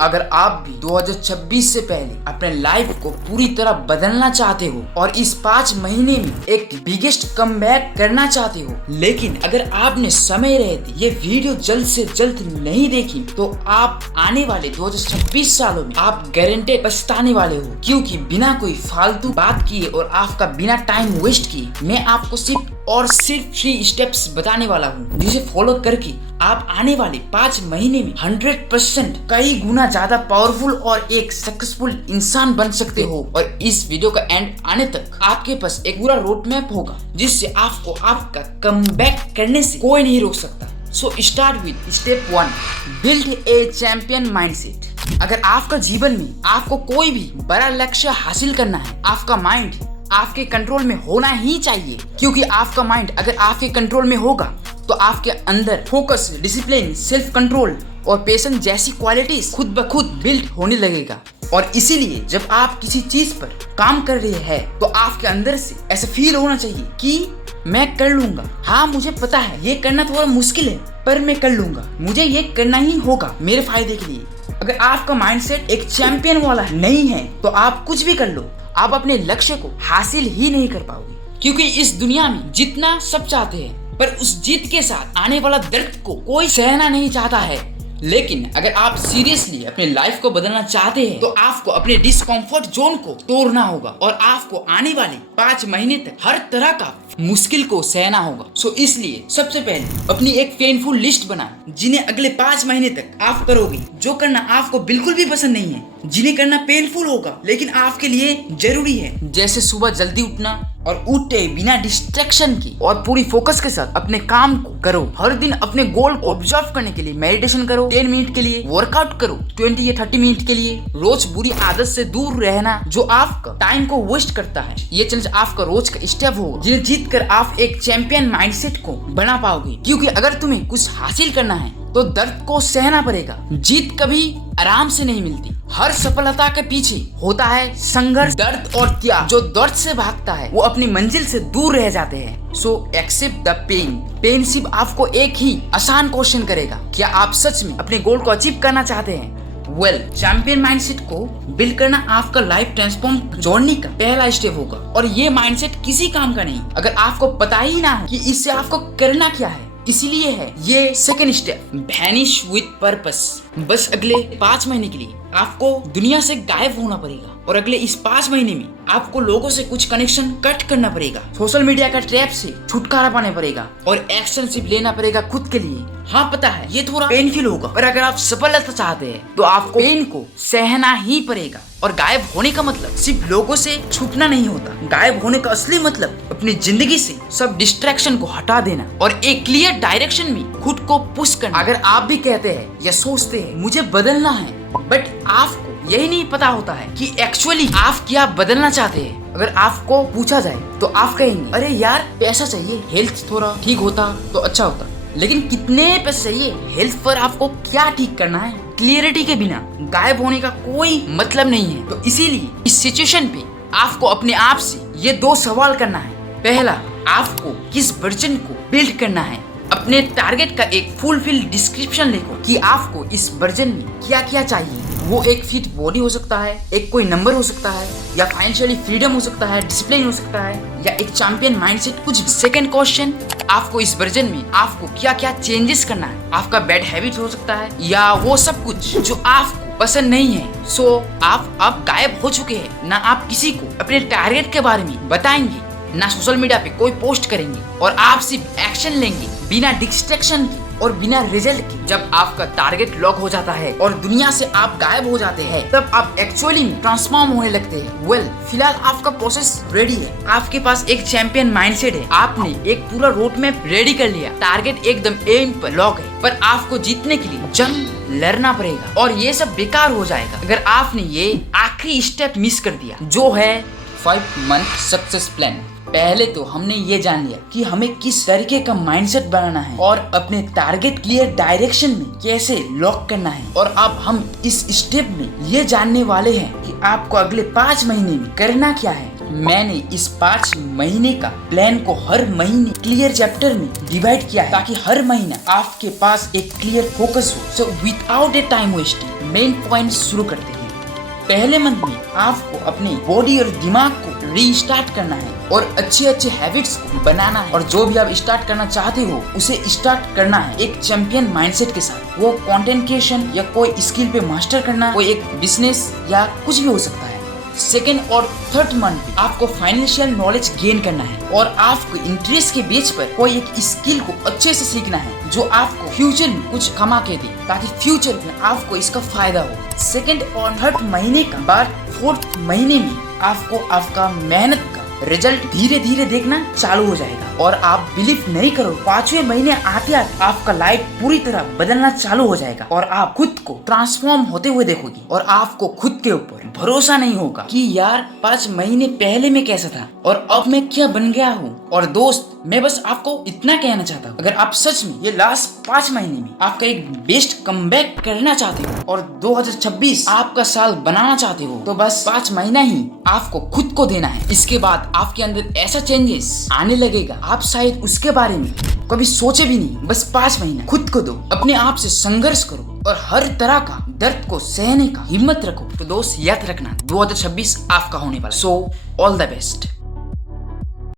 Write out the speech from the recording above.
अगर आप भी 2026 से पहले अपने लाइफ को पूरी तरह बदलना चाहते हो और इस 5 महीने में एक बिगेस्ट कमबैक करना चाहते हो, लेकिन अगर आपने समय रहते ये वीडियो जल्द से जल्द नहीं देखी तो आप आने वाले 2026 सालों में आप गारंटेड पछताने वाले हो। क्योंकि बिना कोई फालतू बात किए और आपका बिना टाइम वेस्ट किए मैं आपको सिर्फ 3 स्टेप्स बताने वाला हूँ, जिसे फॉलो करके आप आने वाले 5 महीने में 100% कई गुना ज्यादा पावरफुल और एक सक्सेसफुल इंसान बन सकते हो। और इस वीडियो का एंड आने तक आपके पास एक पूरा रोड मैप होगा जिससे आपको आपका कमबैक करने से कोई नहीं रोक सकता। So start with step 1, build a champion mindset. अगर आपका जीवन में आपको कोई भी बड़ा लक्ष्य हासिल करना है, आपका माइंड आपके कंट्रोल में होना ही चाहिए। क्योंकि आपका माइंड अगर आपके कंट्रोल में होगा तो आपके अंदर फोकस, डिसिप्लिन, सेल्फ कंट्रोल और पेशेंस जैसी क्वालिटीज खुद ब खुद बिल्ड होने लगेगा। और इसीलिए जब आप किसी चीज पर काम कर रहे हैं तो आपके अंदर से ऐसा फील होना चाहिए कि मैं कर लूंगा। हाँ, मुझे पता है ये करना थोड़ा मुश्किल है पर मैं कर लूंगा, मुझे ये करना ही होगा मेरे फायदे के लिए। अगर आपका माइंडसेट एक चैंपियन वाला नहीं है तो आप कुछ भी कर लो, आप अपने लक्ष्य को हासिल ही नहीं कर पाओगे। क्योंकि इस दुनिया में जितना सब चाहते हैं पर उस जीत के साथ आने वाला दर्द को कोई सहना नहीं चाहता है। लेकिन अगर आप सीरियसली अपने लाइफ को बदलना चाहते हैं तो आपको अपने डिस्कम्फर्ट जोन को तोड़ना होगा और आपको आने वाले 5 महीने तक हर तरह का मुश्किल को सहना होगा। सो इसलिए सबसे पहले अपनी एक पेनफुल लिस्ट बनाएं जिन्हें अगले 5 महीने तक आप करोगे। जो करना आपको बिल्कुल भी पसंद नहीं है, जिन्हें करना पेनफुल होगा लेकिन आपके लिए जरूरी है। जैसे सुबह जल्दी उठना और उठते बिना डिस्ट्रैक्शन की और पूरी फोकस के साथ अपने काम को करो। हर दिन अपने गोल को ऑब्जर्व करने के लिए मेडिटेशन करो, 10 मिनट के लिए वर्कआउट करो, 20 या 30 मिनट के लिए। रोज बुरी आदत से दूर रहना जो आपका टाइम को वेस्ट करता है। ये चैलेंज आपका रोज का स्टेप होगा जिन्हें जीत कर आप एक चैंपियन माइंडसेट को बना पाओगे। क्योंकि अगर तुम्हें कुछ हासिल करना है तो दर्द को सहना पड़ेगा। जीत कभी आराम से नहीं मिलती, हर सफलता के पीछे होता है संघर्ष, दर्द और त्याग। जो दर्द से भागता है वो अपनी मंजिल से दूर रह जाते हैं। So except the pen. Pen सिर्फ आपको एक ही आसान क्वेश्चन करेगा, क्या आप सच में अपने गोल को अचीव करना चाहते हैं? चैंपियन माइंडसेट को बिल्ड करना आपका लाइफ ट्रांसफॉर्म जोड़ने का पहला स्टेप होगा। और ये माइंडसेट किसी काम का नहीं अगर आपको पता ही ना है कि इससे आपको करना क्या है। इसीलिए है ये second step, vanish with purpose. बस अगले 5 महीने के लिए आपको दुनिया से गायब होना पड़ेगा और अगले इस 5 महीने में आपको लोगों से कुछ कनेक्शन कट करना पड़ेगा, सोशल मीडिया का ट्रैप से छुटकारा पाना पड़ेगा और एक्शन सिर्फ लेना पड़ेगा खुद के लिए। हाँ पता है ये थोड़ा पेनफुल होगा पर अगर आप सफलता चाहते हैं तो आपको पेन को सहना ही पड़ेगा। और गायब होने का मतलब सिर्फ लोगों से छूटना नहीं होता, गायब होने का असली मतलब अपनी जिंदगी से सब डिस्ट्रैक्शन को हटा देना और एक क्लियर डायरेक्शन में खुद को पुश करना। अगर आप भी कहते हैं या सोचते हैं मुझे बदलना है बट आपको यही नहीं पता होता है कि एक्चुअली आप क्या बदलना चाहते हैं, अगर आपको पूछा जाए तो आप कहेंगे अरे यार पैसा चाहिए, हेल्थ थोड़ा ठीक होता तो अच्छा होता। लेकिन कितने पैसे चाहिए, हेल्थ पर आपको क्या ठीक करना है? क्लियरिटी के बिना गायब होने का कोई मतलब नहीं है। तो इसीलिए इस सिचुएशन पे आपको अपने आप से ये 2 सवाल करना है। पहला, आपको किस वर्जन को बिल्ड करना है। अपने टारगेट का एक फुलफिल डिस्क्रिप्शन लिखो कि आपको इस वर्जन में क्या क्या चाहिए। वो एक फिट बॉडी हो सकता है, एक कोई नंबर हो सकता है, या फाइनेंशियली फ्रीडम हो सकता है, डिसिप्लिन हो सकता है, या एक चैंपियन माइंडसेट कुछ। सेकंड क्वेश्चन, आपको इस वर्जन में आपको क्या क्या चेंजेस करना है। आपका बैड हैबिट हो सकता है या वो सब कुछ जो आपको पसंद नहीं है। सो आप अब गायब हो चुके हैं, ना आप किसी को अपने टारगेट के बारे में बताएंगे, ना सोशल मीडिया पे कोई पोस्ट करेंगे और आप सिर्फ एक्शन लेंगे बिना डिस्ट्रैक्शन की और बिना रिजल्ट के। जब आपका टारगेट लॉक हो जाता है और दुनिया से आप गायब हो जाते हैं तब आप एक्चुअली ट्रांसफॉर्म होने लगते हैं। फिलहाल आपका प्रोसेस रेडी है, आपके पास एक चैंपियन माइंडसेट है, आपने एक पूरा रोड मैप रेडी कर लिया, टारगेट एकदम एम पर लॉक है। पर आपको जीतने के लिए जंग लड़ना पड़ेगा और ये सब बेकार हो जाएगा अगर आपने ये आखिरी स्टेप मिस कर दिया, जो है 5 मंथ सक्सेस प्लान। पहले तो हमने ये जान लिया कि हमें किस तरीके का माइंडसेट बनाना है और अपने टारगेट क्लियर डायरेक्शन में कैसे लॉक करना है। और अब हम इस स्टेप में ये जानने वाले हैं कि आपको अगले 5 महीने में करना क्या है। मैंने इस 5 महीने का प्लान को हर महीने क्लियर चैप्टर में डिवाइड किया है ताकि हर महीना आपके पास एक क्लियर फोकस हो। सो विदाउट ए टाइम वेस्टिंग मेन पॉइंट शुरू करते हैं। पहले मंथ में आपको अपनी बॉडी और दिमाग को रीस्टार्ट करना है और अच्छे हैबिट्स को बनाना है। और जो भी आप स्टार्ट करना चाहते हो उसे स्टार्ट करना है एक चैंपियन माइंडसेट के साथ। वो कंटेंट क्रिएशन या कोई स्किल पे मास्टर करना, कोई एक बिजनेस या कुछ भी हो सकता है। सेकेंड और थर्ड मंथ में आपको फाइनेंशियल नॉलेज गेन करना है और आपको इंटरेस्ट के बेस पर कोई एक स्किल को अच्छे से सीखना है जो आपको फ्यूचर में कुछ कमा के दे, ताकि फ्यूचर में आपको इसका फायदा हो। सेकेंड और थर्ड महीने का बाद फोर्थ महीने में आपको आपका मेहनत का रिजल्ट धीरे धीरे देखना चालू हो जाएगा। और आप बिलीव नहीं करो, 5वें महीने आते आते आपका लाइफ पूरी तरह बदलना चालू हो जाएगा और आप खुद को ट्रांसफॉर्म होते हुए देखोगे और आपको खुद के ऊपर भरोसा नहीं होगा कि यार 5 महीने पहले मैं कैसा था और अब मैं क्या बन गया हूँ। और दोस्त, मैं बस आपको इतना कहना चाहता हूँ, अगर आप सच में ये लास्ट 5 महीने में आपका एक बेस्ट कमबैक करना चाहते हो और 2026 आपका साल बनाना चाहते हो तो बस 5 महीना ही आपको खुद को देना है। इसके बाद आपके अंदर ऐसा चेंजेस आने लगेगा आप शायद उसके बारे में कभी सोचे भी नहीं। बस 5 महीना खुद को दो, अपने आप से संघर्ष करो और हर तरह का दर्द को सहने का हिम्मत रखो। तो दोस्त याद रखना 2026 आपका होने वाला। So all the best.